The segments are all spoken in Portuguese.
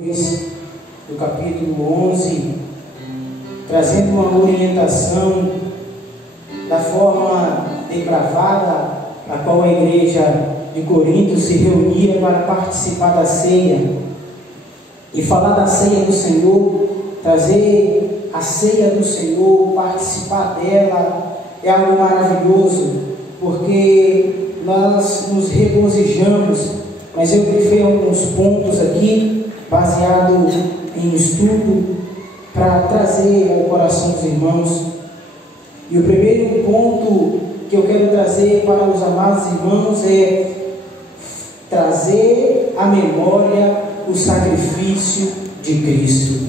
do capítulo 11, trazendo uma orientação da forma depravada a qual a igreja de Corinto se reunia para participar da ceia e falar da ceia do Senhor, trazer a ceia do Senhor, participar dela é algo maravilhoso, porque nós nos regozijamos, mas eu prefiro alguns pontos aqui, baseado em estudo, para trazer ao coração dos irmãos. E o primeiro ponto que eu quero trazer para os amados irmãos é trazer à memória o sacrifício de Cristo.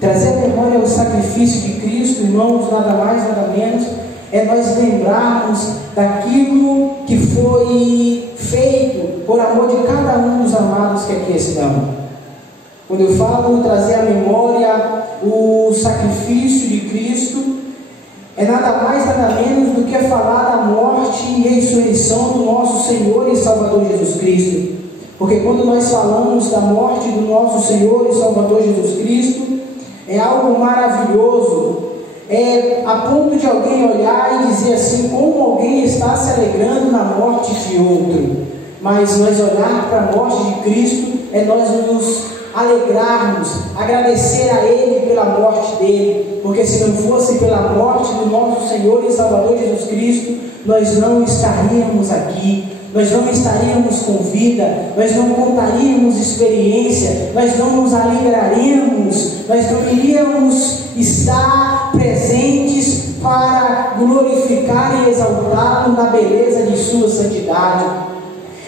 Trazer à memória o sacrifício de Cristo, irmãos, nada mais, nada menos, é nós lembrarmos daquilo que foi feito por amor de cada um dos amados que aqui estão. Quando eu falo trazer à memória o sacrifício de Cristo, é nada mais, nada menos do que falar da morte e ressurreição do nosso Senhor e Salvador Jesus Cristo. Porque quando nós falamos da morte do nosso Senhor e Salvador Jesus Cristo, é algo maravilhoso, é a ponto de alguém olhar e dizer assim, como alguém está se alegrando na morte de outro. Mas nós olhar para a morte de Cristo, é nós nos alegrarmos, agradecer a Ele pela morte dele, porque se não fosse pela morte do nosso Senhor e Salvador Jesus Cristo, nós não estaríamos aqui, nós não estaríamos com vida, nós não contaríamos experiência, nós não nos alegraríamos, nós não iríamos estar presentes para glorificar e exaltá-lo na beleza de sua santidade.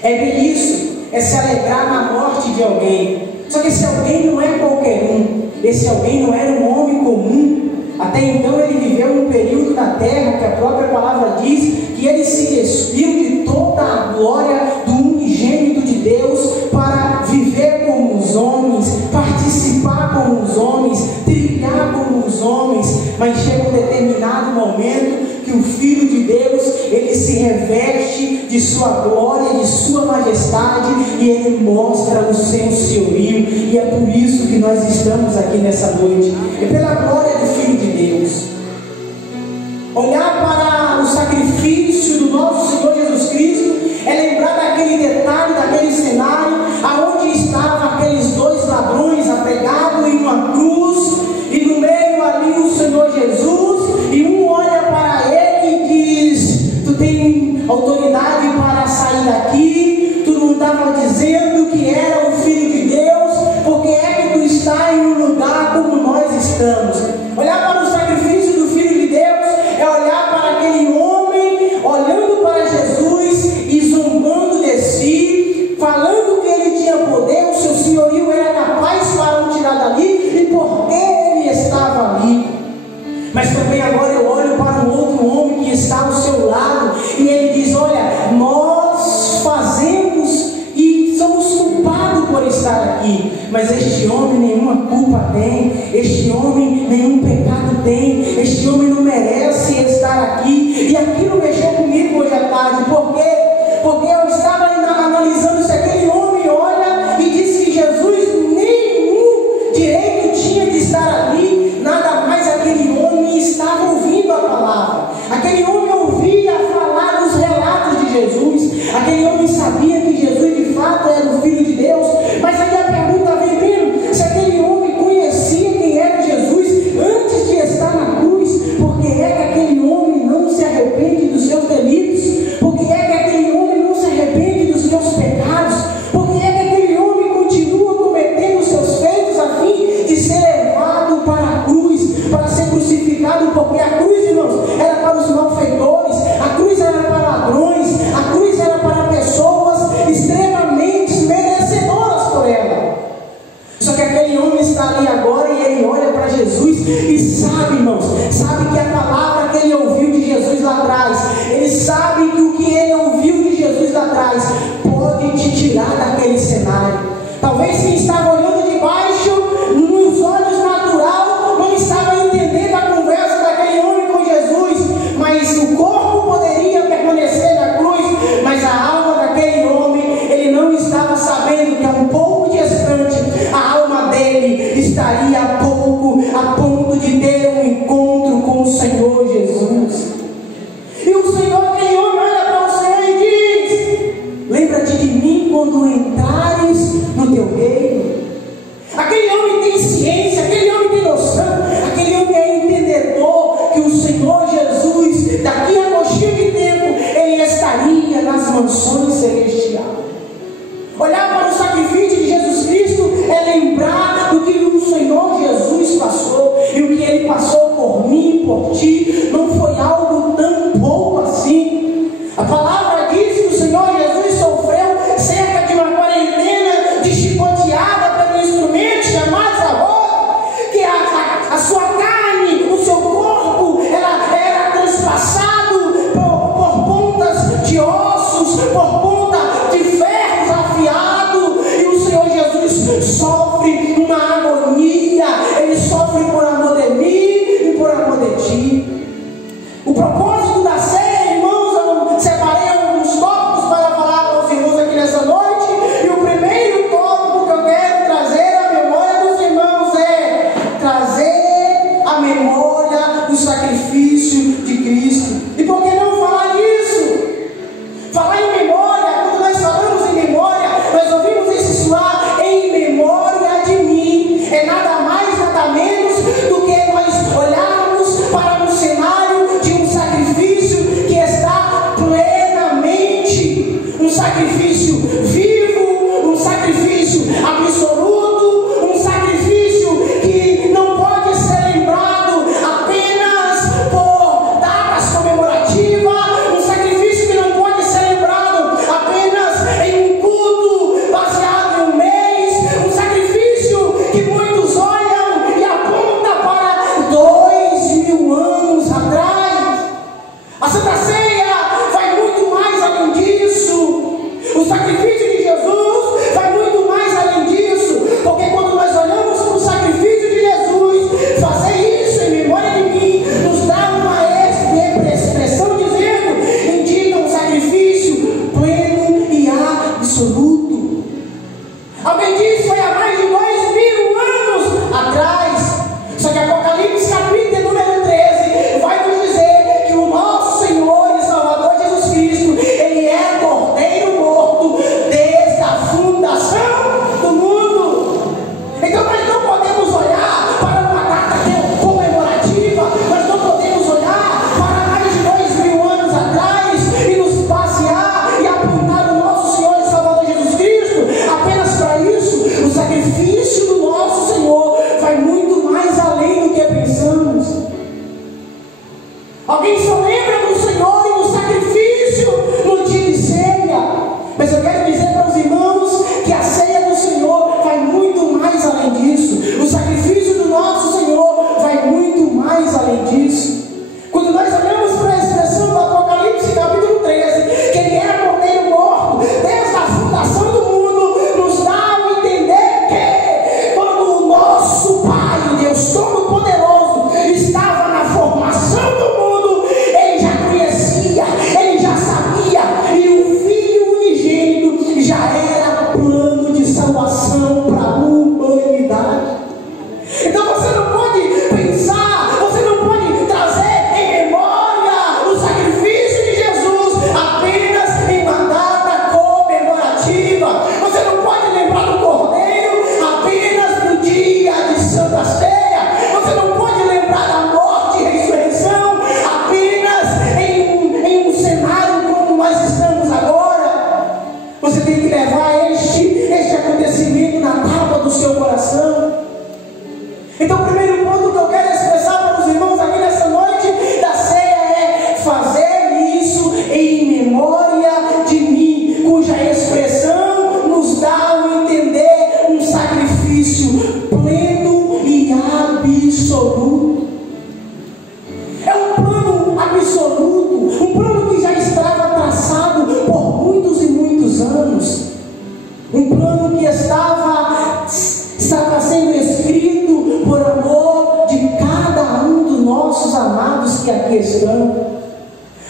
É bem isso, é se alegrar na morte de alguém. Só que esse alguém não é qualquer um, esse alguém não era um homem comum. Até então ele viveu um período na terra que a própria palavra diz que ele se despiu de toda a glória do unigênito de Deus para viver como os homens, participar como os homens, trilhar como os homens. Mas chega um determinado momento que o Filho de Deus, ele se reveste de sua glória, de sua majestade, e ele mostra o seu senhorio. E é por isso que nós estamos aqui nessa noite, é pela glória do Filho de Deus. Olhar para o sacrifício do nosso Senhor Jesus Cristo é lembrar daquele detalhe, daquele cenário aonde estavam aqueles dois ladrões apegados em uma cruz, e no meio ali o Senhor Jesus, e um olha para ele e diz: tu tem autoridade para sair daqui, tu não estava dizendo que era o Filho de Deus, porque é que tu está em um lugar como nós estamos. Olhar para o sacrifício do Filho de Deus é olhar para aquele homem, olhando para Jesus e zombando de si, falando que ele tinha poder, o seu senhorio era capaz para o tirar dali, e porque ele estava ali. Mas também agora eu olho para um outro homem que está ao seu lado, e ele diz: olha, nós fazemos e somos culpados por estar aqui, mas este homem nenhuma culpa tem, este homem nenhum pecado tem, este homem não merece estar aqui. E aquilo mexeu comigo hoje à tarde. Por quê? Porque eu estava analisando se aquele homem olha e diz que Jesus nenhum direito tinha de estar ali, nada mais aquele homem estava ouvindo a palavra, aquele homem ouvia falar dos relatos de Jesus, aquele homem sabia que Jesus de fato era o Filho de Deus. Mas aí a pergunta vem mesmo, se aquele homem conhecia quem era Jesus antes de estar na cruz, por que é que aquele homem não se arrepende dos seus delitos? Por que é que aquele homem não se arrepende dos seus pecados? Por que é que aquele homem continua cometendo os seus feitos a fim de ser levado para a cruz, para ser crucificado? Porque a cruz, irmãos, era para os malfeitores, a cruz era para ladrões, a cruz era para pessoas extremamente merecedoras por ela. Só que aquele homem está ali agora e ele olha para Jesus e sabe, irmãos, sabe que a palavra que ele ouviu de Jesus lá atrás, ele sabe que o que ele ouviu de Jesus lá atrás pode te tirar daquele cenário. Talvez quem estava olhando de baixo, nos olhos natural, não estava entendendo a conversa daquele homem com Jesus, mas o corpo poderia permanecer na cruz, mas a alma daquele homem, ele não estava sabendo que há um pouco distante, a alma dele estaria a ponto de ter um encontro com o Senhor Jesus. E o Senhor, aquele homem, olha para você e diz: lembra-te de mim quando entrares no teu reino. Aquele homem tem ciência, aquele homem tem noção, aquele homem é entendedor que o Senhor Jesus, daqui a coxinha de tempo, Ele estaria nas mansões celestiais. Olhar para o sacrifício de Jesus Cristo é lembrar do que o Senhor Jesus passou, e o que Ele passou por mim e por ti não foi algo tão pouco assim. A palavra diz que o Senhor Jesus sofreu cerca de uma quarentena de chicoteada pelo instrumento chamado Zavor, que a sua carne, o seu corpo era transpassado por pontas de ossos, por ponta de ferros afiados, e o Senhor Jesus sofre uma agonia. Ele sofre por amor de mim e por amor de ti. O propósito da ceia, irmãos, eu separei alguns tópicos para falar para os irmãos aqui nessa noite, e o primeiro tópico que eu quero trazer à memória dos irmãos é trazer à memória o sacrifício de Cristo. E por que não falar disso? Falar em memória, quando nós falamos em memória, nós ouvimos isso lá, em memória de mim. É nada mais, nada menos do que nós olharmos para um cenário de um sacrifício que está plenamente, um sacrifício vivo, um sacrifício absoluto, um sacrifício que não pode ser lembrado apenas por datas comemorativas, um sacrifício que não pode ser lembrado apenas em um culto baseado em um mês, um sacrifício que muitos olham e apontam para 2000 anos atrás. A Santa Ceia vai muito mais além disso. O sacrifício de Jesus vai muito mais além disso, porque quando nós olhamos para o sacrifício de Jesus, fazer isso em memória de mim nos dá uma expressão dizendo, indica um sacrifício pleno e absoluto. Alguém disse, foi há mais de 2000 anos atrás. Só que Apocalipse capítulo número 13 vai nos dizer que o nosso Senhor e Salvador Jesus Cristo, Ele é cordeiro morto desde a fundação do mundo. Então nós não podemos olhar para uma data comemorativa, nós não podemos olhar para mais de 2000 anos atrás e nos basear e apontar o nosso Senhor e Salvador Jesus Cristo apenas para isso. O sacrifício do nosso Senhor vai muito mais além do que pensamos. Alguém só lembra do Senhor e do sacrifício no dia de ceia, mas eu quero dizer para os irmãos que a ceia do Senhor vai muito mais além disso. O sacrifício do nosso Senhor vai muito mais além disso. Quando nós olhamos para a expressão do Apocalipse capítulo 13, que Ele era cordeiro morto desde a fundação do mundo, nos dá a entender que quando o nosso Pai, Deus Todo-Poderoso, estava na formação do mundo, Ele já conhecia, Ele já sabia, e o Filho unigênito já era plano de salvação para a humanidade. Então você não pode pensar, você não pode trazer em memória o sacrifício de Jesus apenas em uma data comemorativa. Você não pode lembrar do Cordeiro apenas no dia de Santa Ceia. Você não pode lembrar da morte e ressurreição apenas em um cenário como nós estamos agora. Você tem que levar este acontecimento na tábua do seu coração. Então, o primeiro ponto que eu quero expressar para os irmãos aqui nessa noite da ceia é fazer isso em memória de mim, cuja expressão nos dá a entender um sacrifício pleno e absoluto. É um plano absoluto, um plano que já estava traçado por muitos e muitos anos, um plano que estava sendo escrito por amor de cada um dos nossos amados que aqui estão.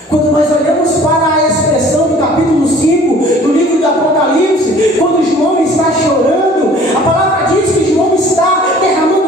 Quando nós olhamos para a expressão do capítulo 5 do livro do Apocalipse, quando João está chorando, a palavra diz que João está derramando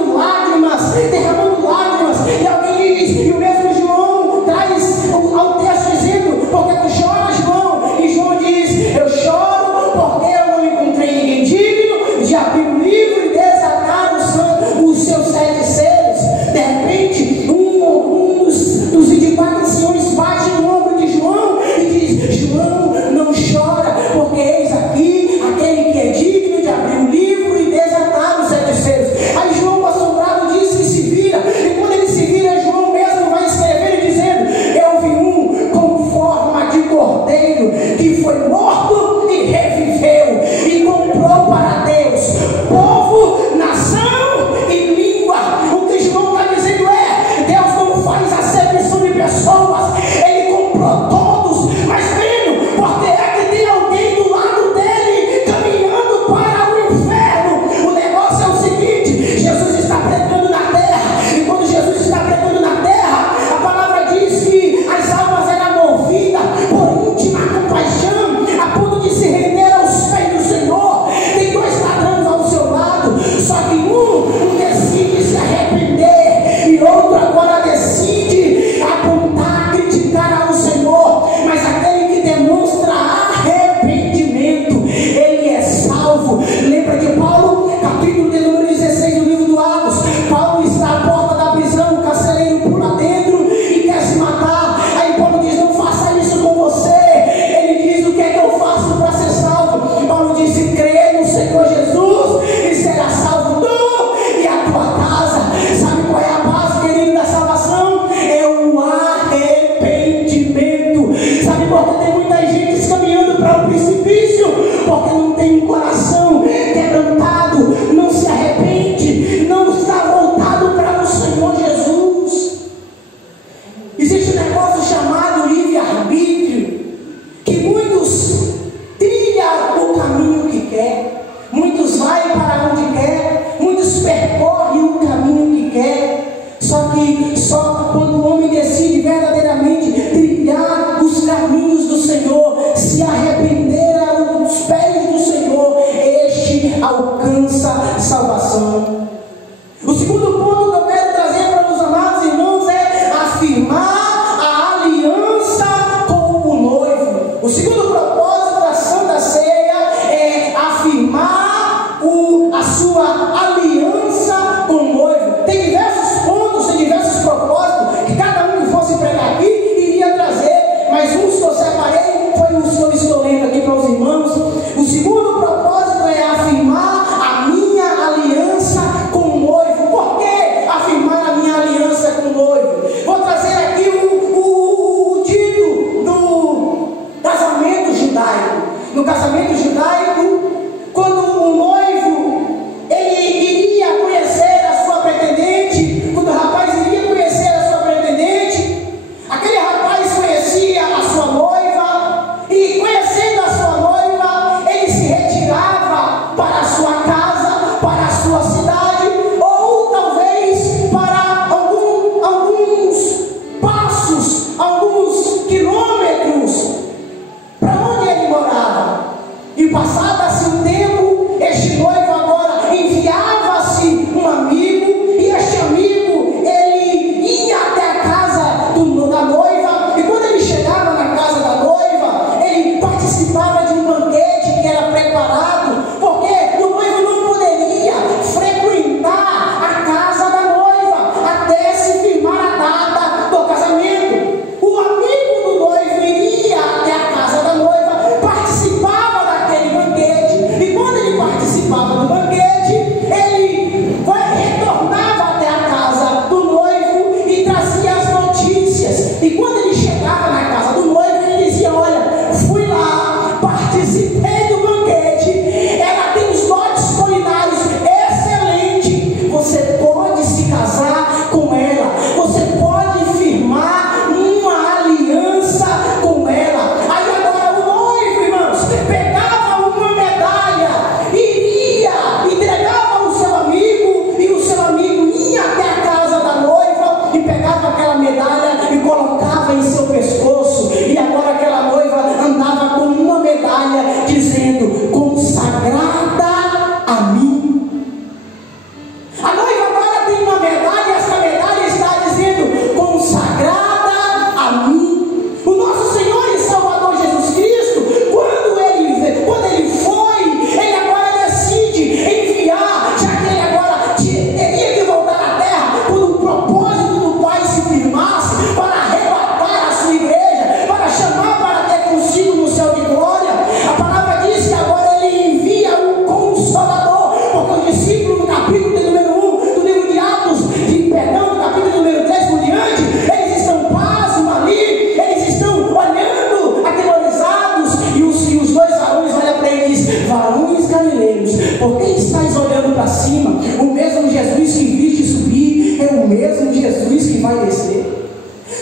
vai descer.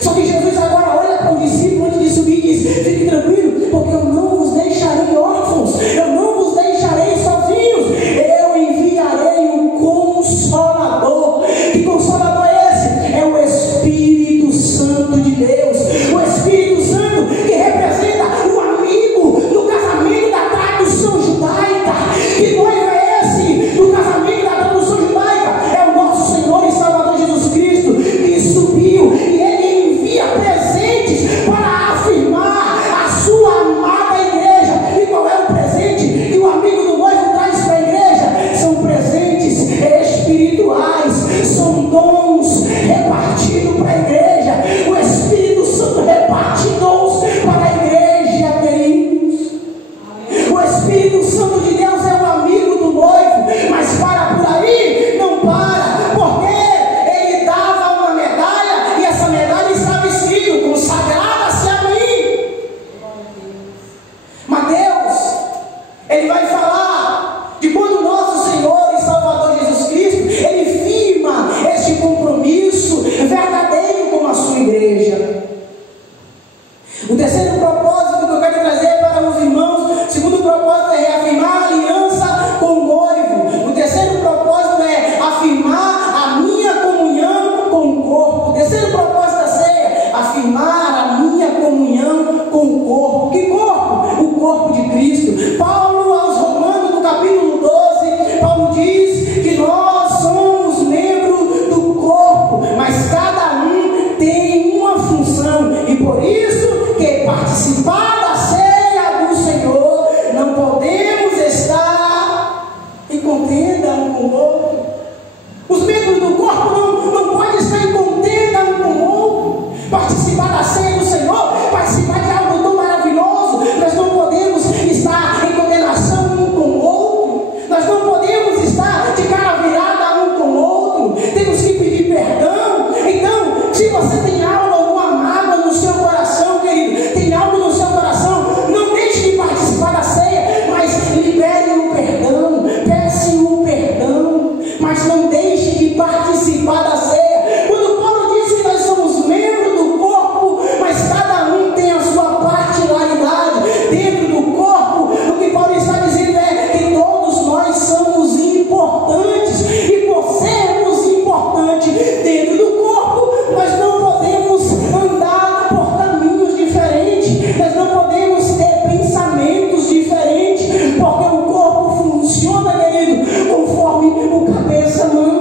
Só que Jesus agora olha para o discípulo antes de subir e diz: fique tranquilo, porque eu não vos deixarei órfãos, eu não vos deixarei sozinhos, eu enviarei um Consolador. Que Consolador é esse? É o Espírito Santo de Deus, o Espírito Santo que representa o amigo no casamento da tradução judaica. Que noivo é esse do casamento da tradução judaica? É o nosso Senhor e Salvador Jesus Cristo, que subiu e Ele envia presentes para afirmar a sua amada igreja. E qual é o presente que o amigo do noivo traz para a igreja? São presentes espirituais, são dons repartidos para a igreja. O Espírito Santo reparte dons para a igreja, queridos. O Espírito Santo de Deus é o amigo do noivo, mas para por aí? Não para, porque ele dava uma medalha e essa medalha estava escrito: consagrada-se a mim. Mateus, ele vai falar de quando o nosso Senhor e Salvador Jesus Cristo, ele firma este compromisso verdadeiro com a sua igreja. O terceiro propósito que eu quero trazer para os irmãos, o segundo propósito é reafirmar a aliança com o noivo. O terceiro propósito é afirmar a minha comunhão com o corpo. O terceiro propósito da ceia: afirmar a minha comunhão com o corpo. Que corpo? O corpo de Cristo. Paulo, aos Romanos, no capítulo 12, Paulo diz que nós somos membros do corpo, mas cada um tem uma função, e por isso que participar da ceia do Senhor não podemos estar em contenda um com o outro. Os membros do corpo não podem estar em contenda um com o outro. Participar da ceia do Senhor, participar de algo tão maravilhoso, nós não podemos estar em condenação um com o outro. Nós não podemos estar de cara virada um com o outro. Temos que pedir perdão. Então, se você tem algo, alguma mágoa no seu coração, querido, tem algo no seu coração, não deixe de participar da ceia, mas libere o perdão, peça o perdão, mas não deixe de participar da ceia. Quando Paulo diz que nós somos membros do corpo, mas cada um tem a sua particularidade dentro do corpo, o que Paulo está dizendo é que todos nós somos importantes, e por sermos importantes dentro do corpo, nós não podemos andar por caminhos diferentes, nós não podemos ter pensamentos diferentes, porque o corpo funciona, querido, conforme o cabeça manda.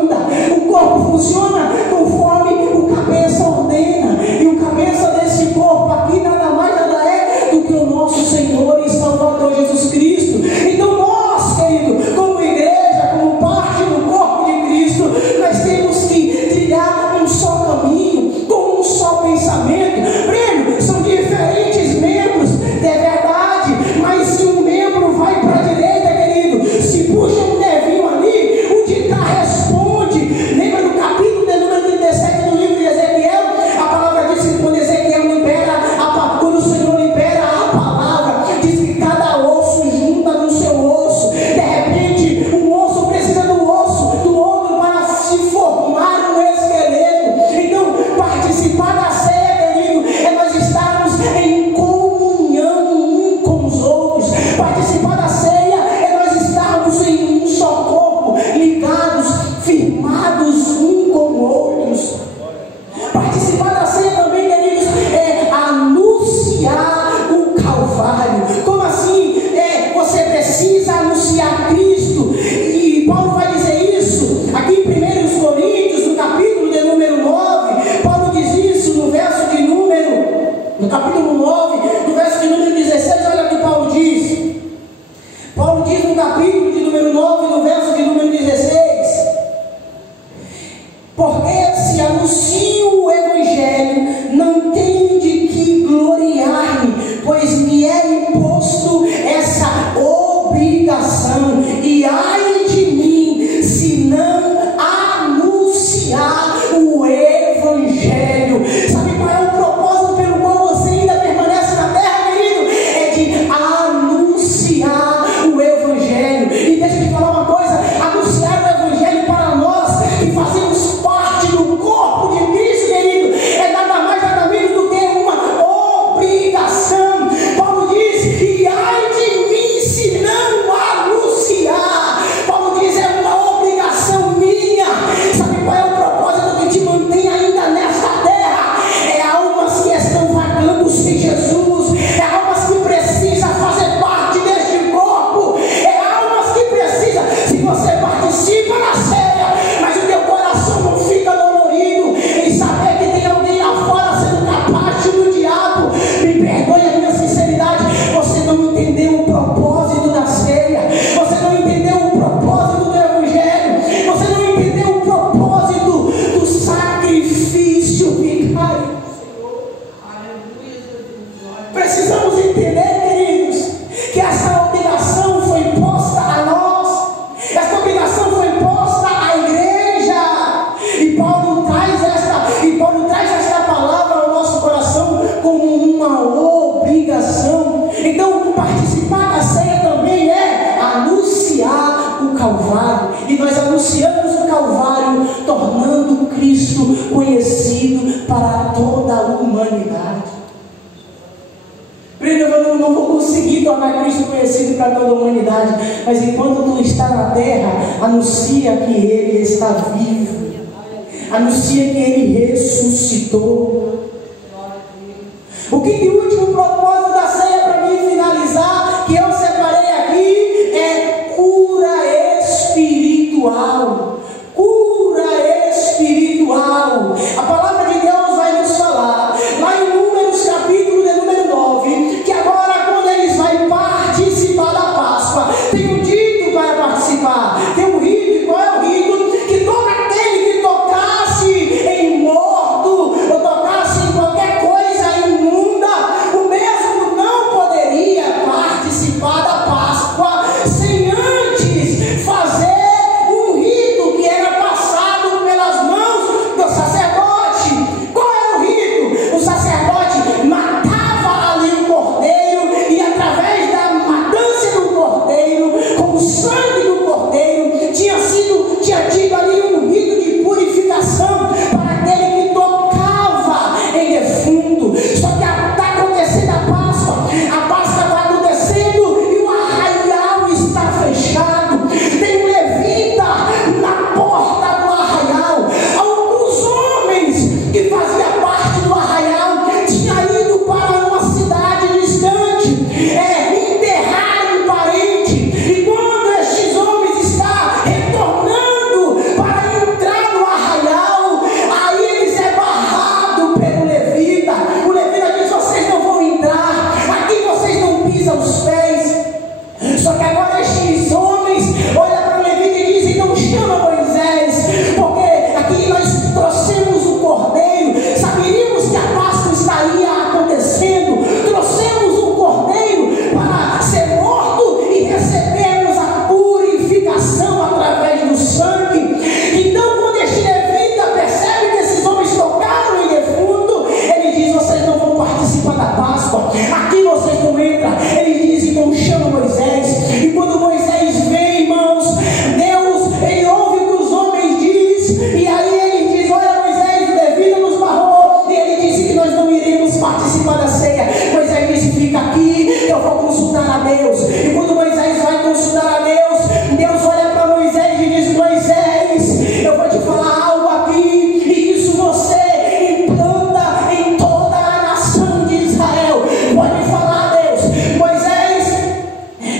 conseguir tornar Cristo conhecido para toda a humanidade, mas enquanto tu está na terra, anuncia que Ele está vivo, anuncia que Ele ressuscitou. O que o último propósito da ceia, para mim finalizar, que eu separei aqui, é cura espiritual. Cura espiritual. A palavra de Deus vai nos falar lá em Números, capítulo de número 9, que agora, quando eles vão participar da Páscoa, tem um dito para participar, tem um rito. E qual é o rito? Que todo aquele que tocasse em morto ou tocasse em qualquer coisa imunda, o mesmo não poderia participar da Páscoa sem antes fazer um rito que era passado pelas mãos do sacerdote. Qual era o rito? O sacerdote matava ali o cordeiro, e através da matança do cordeiro, com o sangue do cordeiro, tinha tido ali um rito de purificação para aquele que tocava em defunto. Só que está acontecendo a Páscoa está acontecendo e o arraial está fechado. Tem um levita na porta do arraial. Alguns homens que faziam parte do arraial tinham ido para uma cidade distante, enterrar um parente. E quando estes homens estão retornando para entrar no arraial, aí eles é barrado pelo levita. O levita diz: vocês não vão entrar, aqui vocês não pisam os pés. Só que agora estes homens olham para o levita e dizem: não chama Moisés, porque aqui nós trouxemos o cordeiro, saberíamos que a Páscoa estaria acontecendo, trouxemos o cordeiro para ser morto e recebermos a purificação através do sangue. Então, quando este levita percebe que esses homens tocaram em defunto, ele diz: vocês não vão participar da Páscoa, aqui vocês não entram. Ele diz: então chama Moisés. E quando Moisés vem, irmãos, Deus, ele ouve o que os homens dizem, e aí ele diz: olha, Moisés, o levita nos barrou, e ele disse que nós não iremos participar da ceia. Moisés disse: fica aqui, eu vou consultar a Deus. E quando Moisés vai consultar a Deus, Deus olha para Moisés e diz: Moisés, eu vou te falar algo aqui, e isso você implanta em toda a nação de Israel. Pode falar, Deus. Moisés,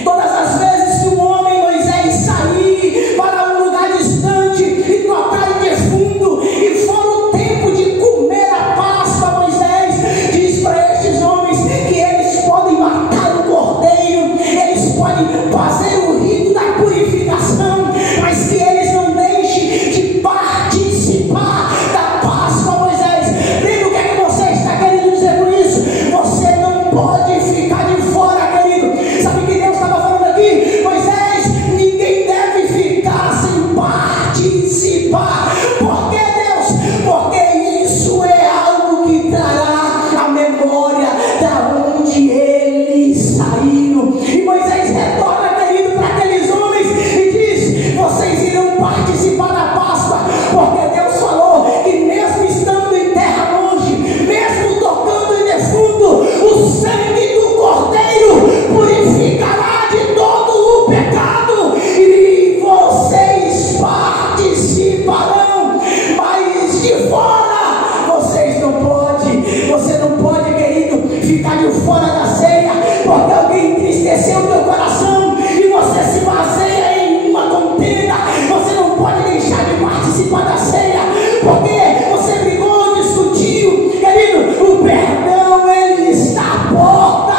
todas as vezes que um homem, Moisés, sair para um lugar distante e tocar em defunto, e for o tempo de comer a Páscoa, Moisés diz para estes homens que eles podem matar o cordeiro, eles podem fazer o rito da purificação, mas que eles não deixem de participar da Páscoa. Moisés, lembra o que é que você está querendo dizer com isso? Você não pode ficar de fora, querido. Sabe o que Deus estava falando aqui? Moisés, ninguém deve ficar sem participar. Por que, Deus? Porque isso é algo que trará a memória da onde eles saíram. E Moisés retorna, querido, para aqueles homens e diz: vocês irão participar da Páscoa, porque Deus falou que mesmo estando em terra longe, mesmo tocando em defunto, o sangue do cordeiro purificará de todo o pecado, e vocês participarão. Mas de fora vocês não podem. Você não pode, querido, ficar de fora da ceia, porque alguém entristeceu o teu coração e você se baseia em uma contenda. Você não pode deixar de participar da ceia, porque você brigou, discutiu. Querido, o perdão, ele está à porta.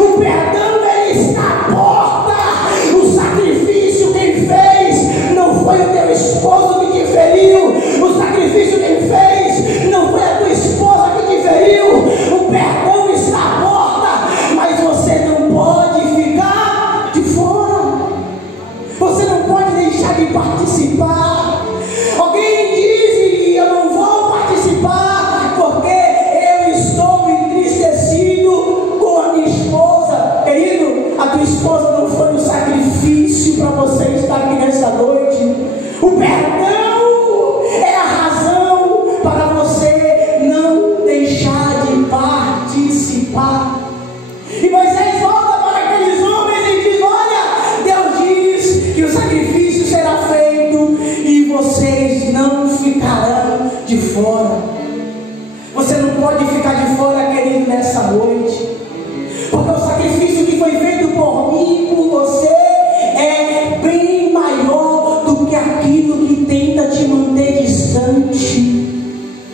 O perdão, ele está à porta. O sacrifício quem fez não foi o teu esposo que te feriu. O sacrifício quem fez não foi a tua esposa que te feriu. O perdão está à porta, mas você não pode ficar de fora. Você não pode deixar de participar. Alguém diz, não ficarão de fora. Você não pode ficar de fora, querido, nessa noite, porque o sacrifício que foi feito por mim e por você é bem maior do que aquilo que tenta te manter distante.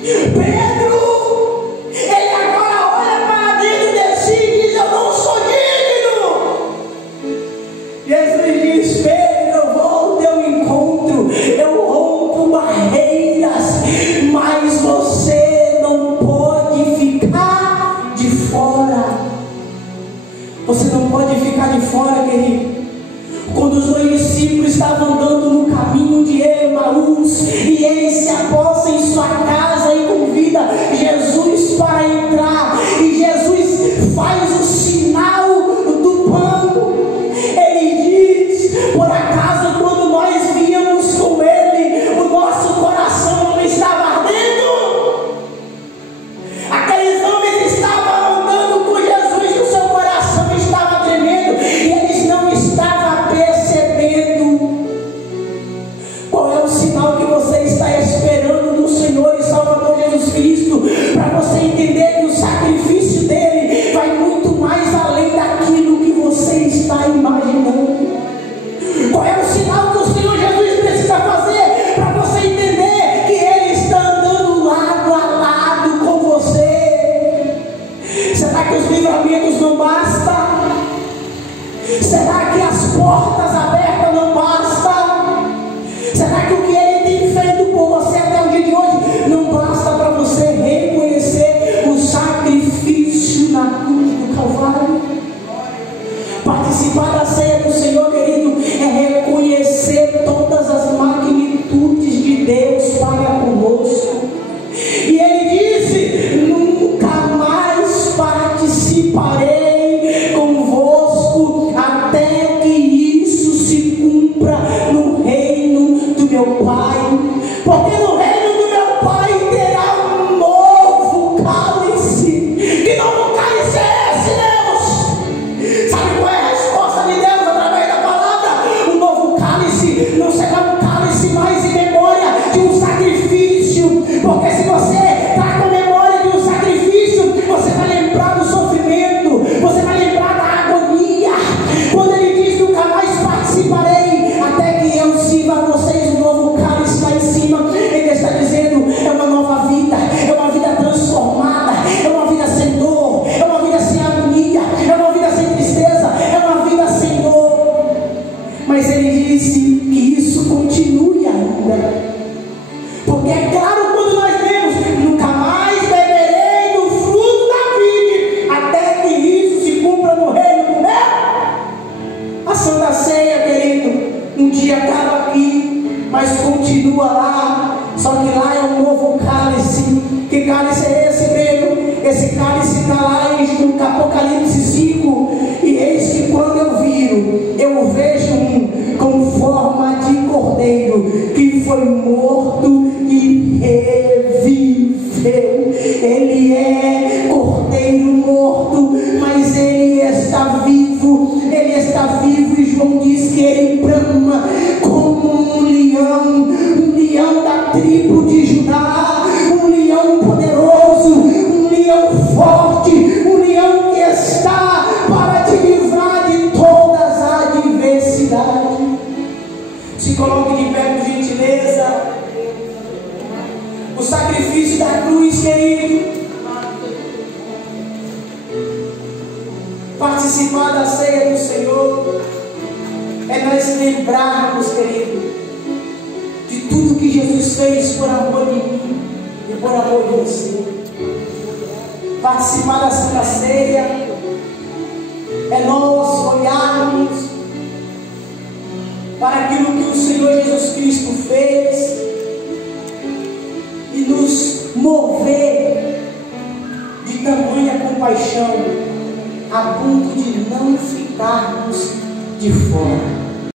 Pedro, ele agora olha para dentro de si e diz: eu não sou digno. Jesus diz: Pedro, eu vou ao teu encontro, eu rompo barreiras, mas você não pode ficar de fora. Você não pode ficar de fora, querido. Quando os dois discípulos estavam andando no caminho de Emaús, e eles se apossam em sua casa e convida Jesus para entrar, e Jesus faz o sinal do pão. Ele diz: por acaso quando nós víamos com ele, o nosso coração não estava ardendo? Aqueles homens estavam andando com Jesus e o seu coração estava tremendo, e eles não estavam percebendo. Qual é o sinal que você está esperando do Senhor e Salvador Jesus Cristo, para você entender que o sacrifício dele vai muito mais além daquilo que você está imaginando? Qual é o sinal que o Senhor Jesus precisa fazer para você entender que ele está andando lado a lado com você? Será que os livramentos não bastam? Será que as portas abertas não bastam? Será que o que ele tem feito por você até o dia de hoje não basta para você reconhecer o sacrifício na cruz do Calvário? Participar da ceia do Senhor, querido, é reconhecer todas as magnitudes de Deus para conosco. E ele disse: nunca mais participarei convosco até que isso se cumpra no reino do meu Pai. Porque no reino do meu Pai terá um novo cálice. Que novo cálice é esse, Deus? Sabe qual é a resposta de Deus através da palavra? O novo cálice não será um cálice mais em memória de um sacrifício, porque se você está com memória de um sacrifício, você vai lembrar do sofrimento, você vai lembrar da agonia. Quando ele diz: nunca mais participarei até que eu sirva a vocês um novo cálice lá em cima, ele está dizendo: é uma nova vida, é uma vida transformada, é uma vida sem dor, é uma vida sem agonia, é uma vida sem tristeza, é uma vida sem dor. Mas ele disse que isso continue ainda, porque é claro, quando nós lemos: nunca mais beberei do fruto da vide até que isso se cumpra no reino do meu. A Santa Ceia, querido, um dia acaba aqui, mas continua lá. Só que lá é um novo cálice. Que cálice é esse, Pedro? Esse cálice está lá em Apocalipse 5. E eis que quando eu vejo um com forma de cordeiro, que foi morto e reviveu. Ele é cordeiro morto, mas ele está vivo. Ele está vivo, e João diz que ele brama como um leão da tribo de Judá, um leão poderoso, um leão forte, um leão que está para te livrar de todas as adversidades. Se coloque de pé, por gentileza. O sacrifício da cruz, querido. Participar da ceia do Senhor é nós lembrarmos, querido, de tudo que Jesus fez por amor de mim e por amor de você. Participar da Santa Ceia é nós olharmos para aquilo que o Senhor Jesus Cristo fez e nos mover de tamanha compaixão a ponto de não ficarmos de fora.